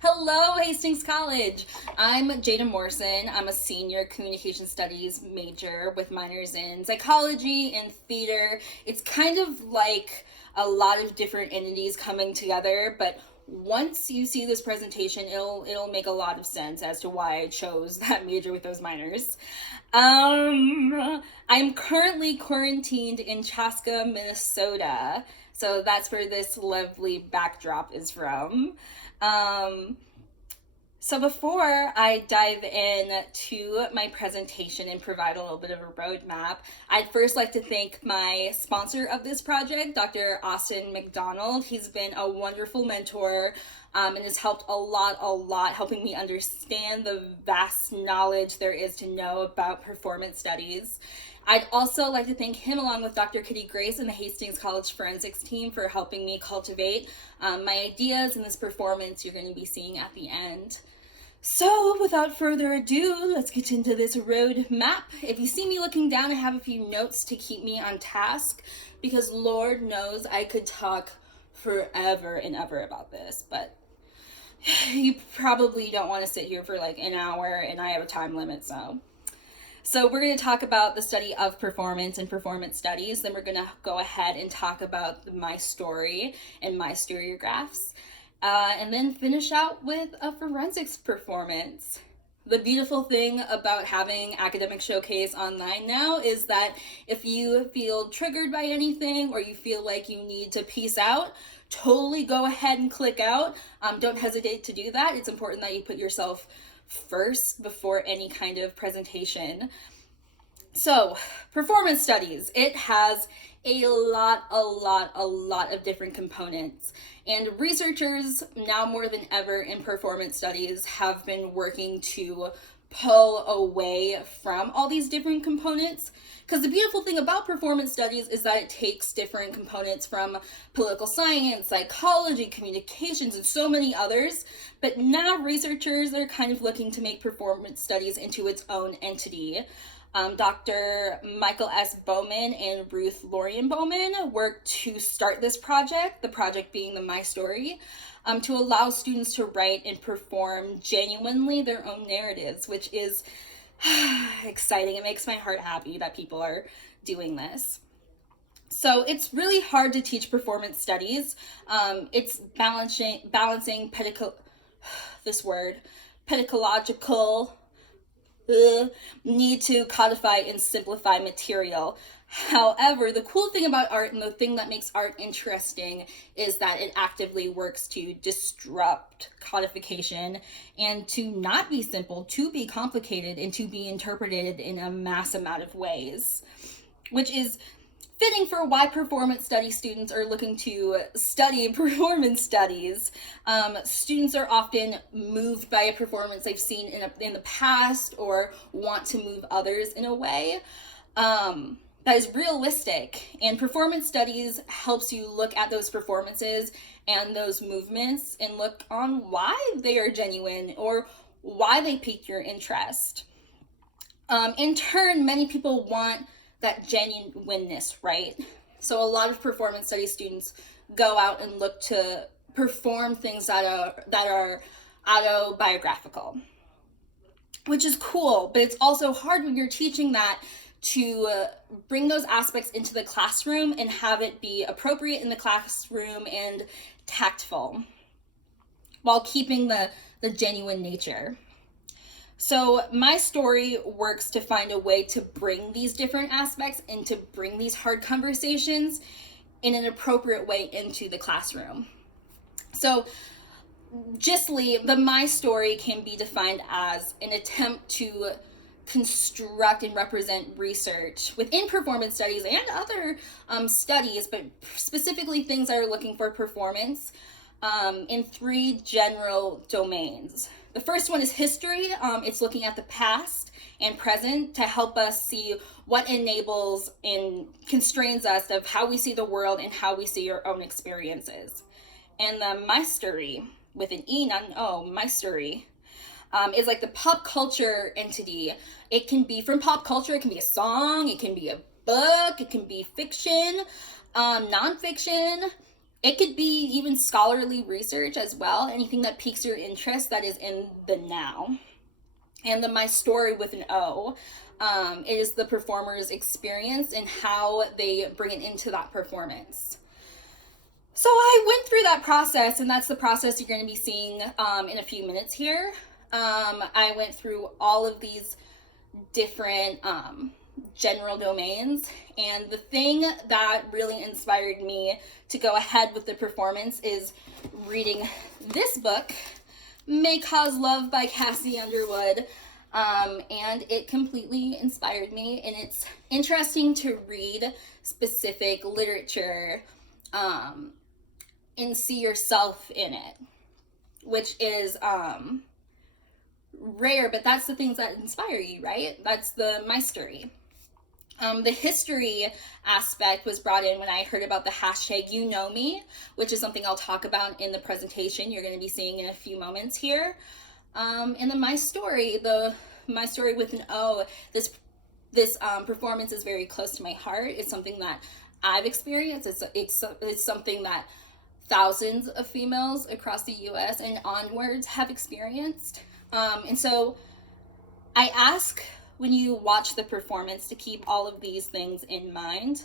Hello, Hastings College. I'm Jadah Morrison. I'm a senior communication studies major with minors in psychology and theater. It's kind of like a lot of different entities coming together, but once you see this presentation, it'll make a lot of sense as to why I chose that major with those minors. I'm currently quarantined in Chaska, Minnesota. So that's where this lovely backdrop is from. Um, so before I dive in to my presentation and provide a little bit of a roadmap, I'd first like to thank my sponsor of this project, Dr. Austin McDonald. He's been a wonderful mentor and has helped a lot, helping me understand the vast knowledge there is to know about performance studies. I'd also like to thank him along with Dr. Kitty Grace and the Hastings College Forensics team for helping me cultivate my ideas in this performance you're going to be seeing at the end. So, without further ado, let's get into this road map. If you see me looking down, I have a few notes to keep me on task because Lord knows I could talk forever and ever about this, but you probably don't want to sit here for like an hour and I have a time limit, so we're going to talk about the study of performance and performance studies. Then we're going to go ahead and talk about my story and my historiographs. And then finish out with a forensics performance. The beautiful thing about having Academic Showcase online now is that if you feel triggered by anything or you feel like you need to peace out, totally go ahead and click out. Don't hesitate to do that. It's important that you put yourself first before any kind of presentation. So, performance studies. It has a lot of different components. And researchers, now more than ever in performance studies, have been working to pull away from all these different components. Because the beautiful thing about performance studies is that it takes different components from political science, psychology, communications, and so many others. But now researchers are kind of looking to make performance studies into its own entity. Dr. Michael S. Bowman and Ruth Lorian Bowman worked to start this project, the project being the My Story, to allow students to write and perform genuinely their own narratives, which is exciting. It makes my heart happy that people are doing this. So it's really hard to teach performance studies. It's balancing pedagogical need to codify and simplify material. However, the cool thing about art and the thing that makes art interesting is that it actively works to disrupt codification and to not be simple, to be complicated, and to be interpreted in a mass amount of ways, which is fitting for why performance study students are looking to study performance studies. Students are often moved by a performance they've seen in the past or want to move others in a way that is realistic. And performance studies helps you look at those performances and those movements and look on why they are genuine or why they pique your interest. In turn, many people want that genuineness, right? So a lot of performance studies students go out and look to perform things that are autobiographical, which is cool, but it's also hard when you're teaching that to bring those aspects into the classroom and have it be appropriate in the classroom and tactful while keeping the genuine nature. So my story works to find a way to bring these different aspects and to bring these hard conversations in an appropriate way into the classroom. So justly, the My Story can be defined as an attempt to construct and represent research within performance studies and other studies, but specifically things that are looking for performance in three general domains. The first one is history. It's looking at the past and present to help us see what enables and constrains us of how we see the world and how we see our own experiences. And the My Story, with an E, not an O, My Story, is like the pop culture entity. It can be from pop culture, it can be a song, it can be a book, it can be fiction, nonfiction, It could be even scholarly research as well, anything that piques your interest that is in the now. And the my story with an O is the performer's experience and how they bring it into that performance. So I went through that process, and that's the process you're going to be seeing in a few minutes here. I went through all of these different general domains, and the thing that really inspired me to go ahead with the performance is reading this book, May Cause Love by Cassie Underwood. And it completely inspired me, and it's interesting to read specific literature and see yourself in it, which is rare, but that's the things that inspire you, right? That's the my story. The history aspect was brought in when I heard about the hashtag You Know Me, which is something I'll talk about in the presentation you're going to be seeing in a few moments here. And then my story with an O, this performance is very close to my heart. It's something that I've experienced. It's something that thousands of females across the US and onwards have experienced. And so I ask when you watch the performance to keep all of these things in mind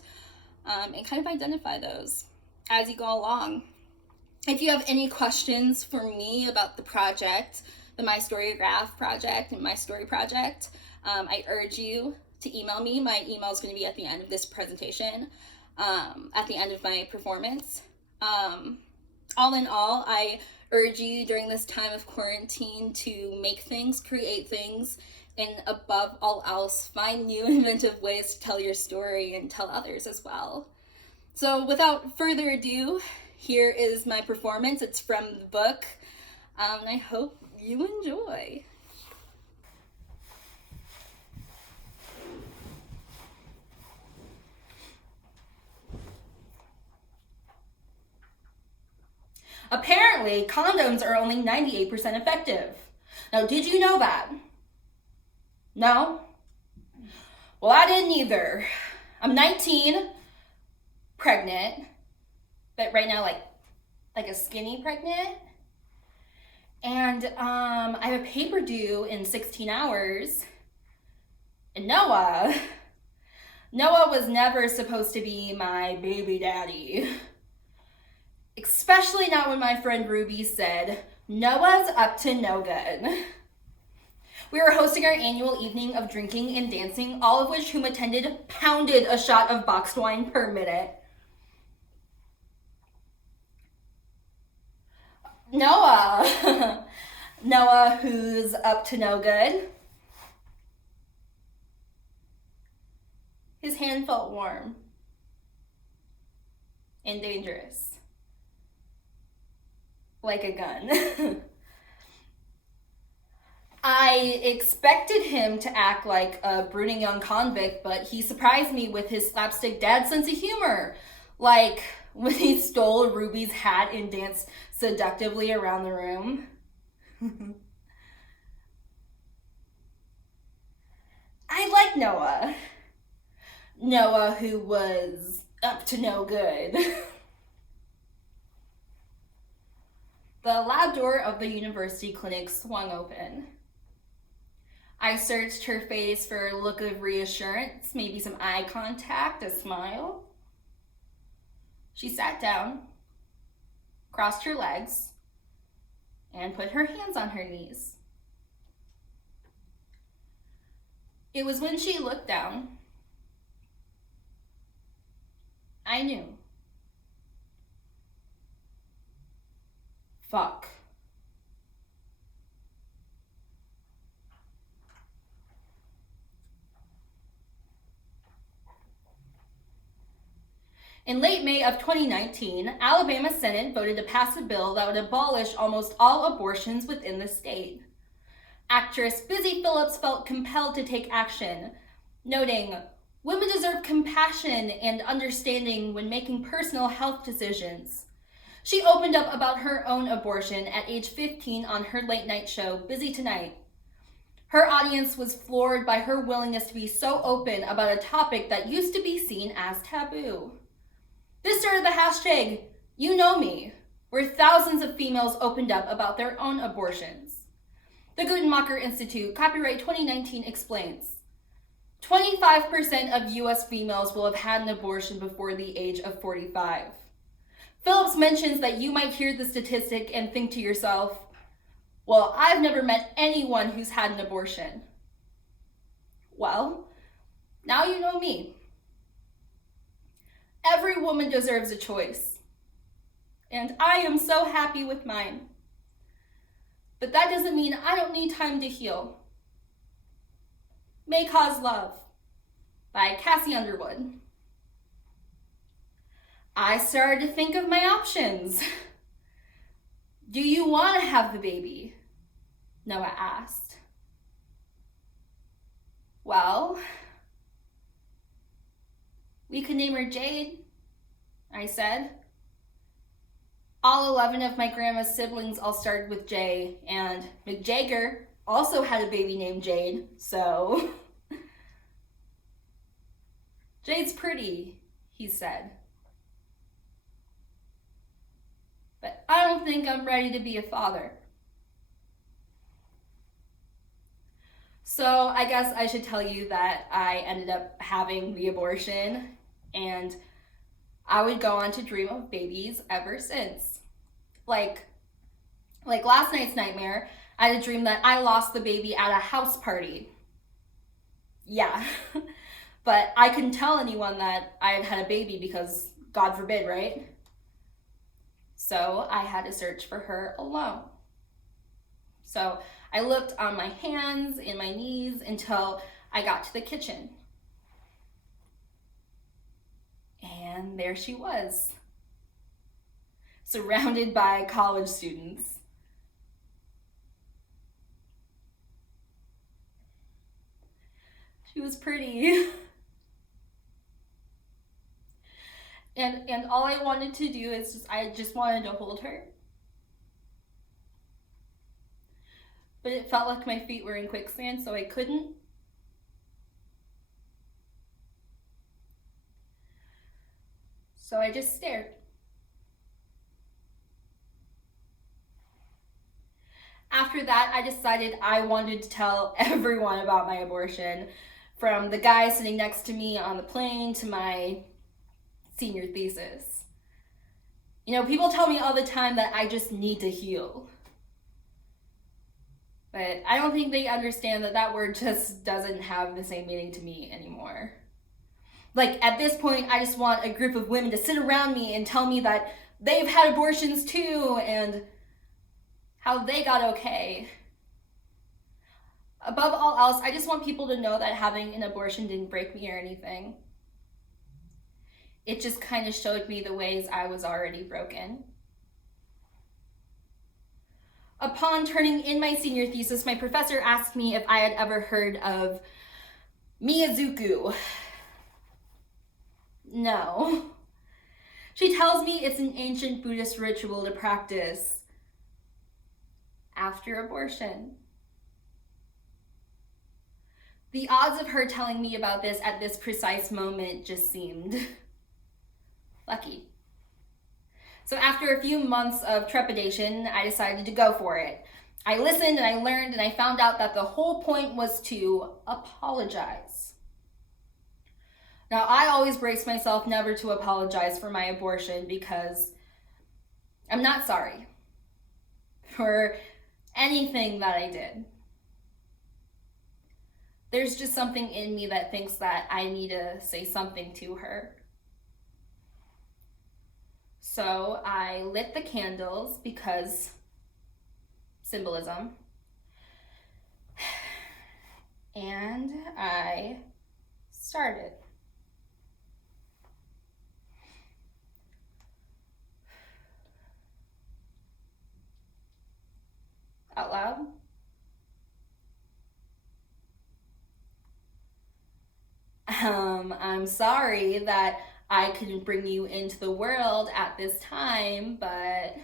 and kind of identify those as you go along. If you have any questions for me about the project, the My Storygraph project and My Story project, I urge you to email me. My email is going to be at the end of this presentation, at the end of my performance. All in all, I urge you during this time of quarantine to make things, create things, and above all else, find new inventive ways to tell your story and tell others as well. So without further ado, here is my performance. It's from the book. I hope you enjoy. Apparently, condoms are only 98% effective. Now, did you know that? No? Well, I didn't either. I'm 19, pregnant, but right now, like a skinny pregnant. And I have a paper due in 16 hours. And Noah was never supposed to be my baby daddy. Especially not when my friend Ruby said, Noah's up to no good. We were hosting our annual evening of drinking and dancing, all of which whom attended pounded a shot of boxed wine per minute. Noah, who's up to no good. His hand felt warm and dangerous, like a gun. I expected him to act like a brooding young convict, but he surprised me with his slapstick dad sense of humor. Like when he stole Ruby's hat and danced seductively around the room. I like Noah. Noah, who was up to no good. The lab door of the university clinic swung open. I searched her face for a look of reassurance, maybe some eye contact, a smile. She sat down, crossed her legs, and put her hands on her knees. It was when she looked down, I knew. Fuck. In late May of 2019, Alabama Senate voted to pass a bill that would abolish almost all abortions within the state. Actress Busy Phillips felt compelled to take action, noting, "Women deserve compassion and understanding when making personal health decisions." She opened up about her own abortion at age 15 on her late night show, Busy Tonight. Her audience was floored by her willingness to be so open about a topic that used to be seen as taboo. This started the hashtag You know me, where thousands of females opened up about their own abortions. The Guttemacher Institute, copyright 2019, explains 25% of US females will have had an abortion before the age of 45. Phillips mentions that you might hear the statistic and think to yourself, well, I've never met anyone who's had an abortion. Well, now you know me. Every woman deserves a choice, and I am so happy with mine. But that doesn't mean I don't need time to heal. May Cause Love by Cassie Underwood. I started to think of my options. Do you want to have the baby? Noah asked. Well, we could name her Jade, I said. All 11 of my grandma's siblings all started with J, and Mick Jagger also had a baby named Jade, so... Jade's pretty, he said. But I don't think I'm ready to be a father. So I guess I should tell you that I ended up having the abortion, and I would go on to dream of babies ever since. Like last night's nightmare, I had a dream that I lost the baby at a house party. Yeah, but I couldn't tell anyone that I had had a baby because, God forbid, right? So I had to search for her alone. So I looked on my hands and my knees until I got to the kitchen. And there she was, surrounded by college students. She was pretty. And all I wanted to do is I just wanted to hold her. But it felt like my feet were in quicksand, so I couldn't. So I just stared. After that, I decided I wanted to tell everyone about my abortion, from the guy sitting next to me on the plane to my senior thesis. You know, people tell me all the time that I just need to heal. But I don't think they understand that that word just doesn't have the same meaning to me anymore. Like, at this point, I just want a group of women to sit around me and tell me that they've had abortions too and how they got okay. Above all else, I just want people to know that having an abortion didn't break me or anything. It just kind of showed me the ways I was already broken. Upon turning in my senior thesis, my professor asked me if I had ever heard of Miyazuku. No. She tells me it's an ancient Buddhist ritual to practice after abortion. The odds of her telling me about this at this precise moment just seemed lucky. So after a few months of trepidation, I decided to go for it. I listened and I learned and I found out that the whole point was to apologize. Now, I always brace myself never to apologize for my abortion because I'm not sorry for anything that I did. There's just something in me that thinks that I need to say something to her. So I lit the candles because symbolism. And I started. Out loud. I'm sorry that I couldn't bring you into the world at this time, but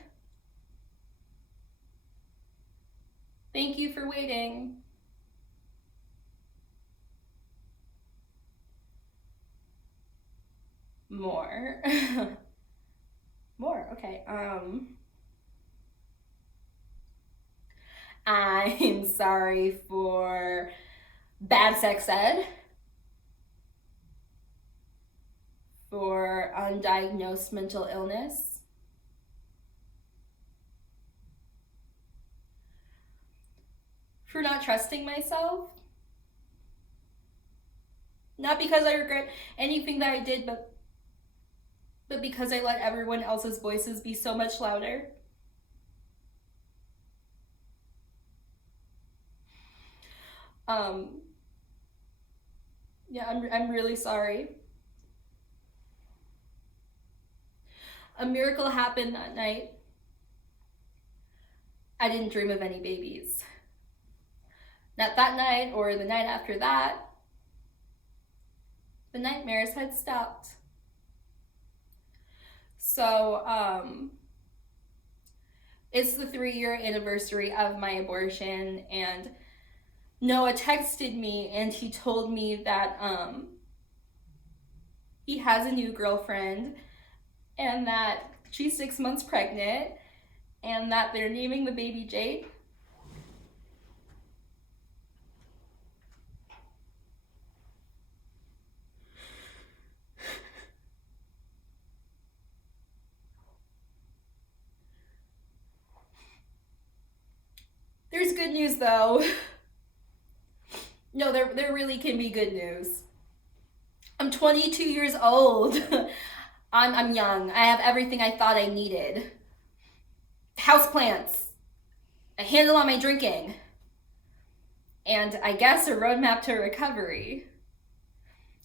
thank you for waiting. More. More. Okay. I'm sorry for bad sex ed, for undiagnosed mental illness, for not trusting myself. Not because I regret anything that I did, but because I let everyone else's voices be so much louder. Um, yeah, I'm really sorry. A miracle happened that night. I didn't dream of any babies. Not that night or the night after that. The nightmares had stopped. So, it's the 3-year anniversary of my abortion, and Noah texted me and he told me that he has a new girlfriend and that she's 6 months pregnant and that they're naming the baby Jade. There's good news though. No, there really can be good news. I'm 22 years old. I'm young. I have everything I thought I needed. Houseplants, a handle on my drinking, and I guess a roadmap to recovery.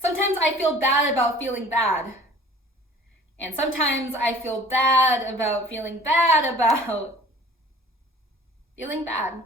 Sometimes I feel bad about feeling bad. And sometimes I feel bad about feeling bad about feeling bad.